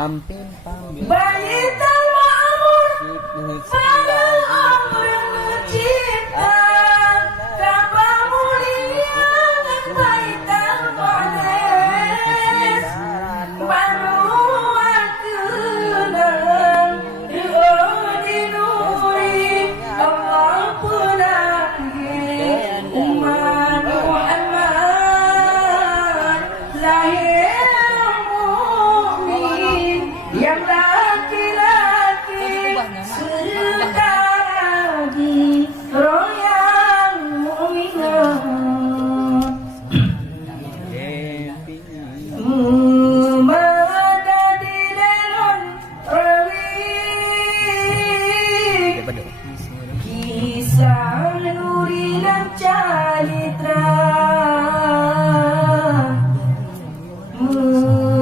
tampil Baitul Ma'mur pada amr cipta Ka'bah mulia Baitul Maqdis baru kenal di nuri Allah pelagi umat Muhammad lahir mu'min yang laki-laki sekali royal mu'minah kisah nuri dan calitra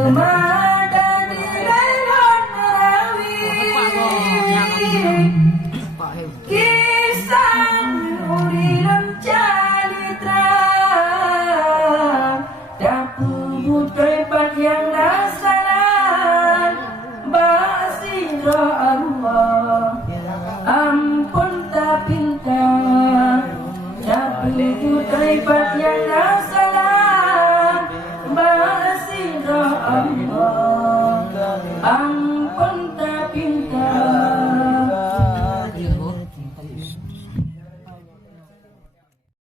memadani lelon rawi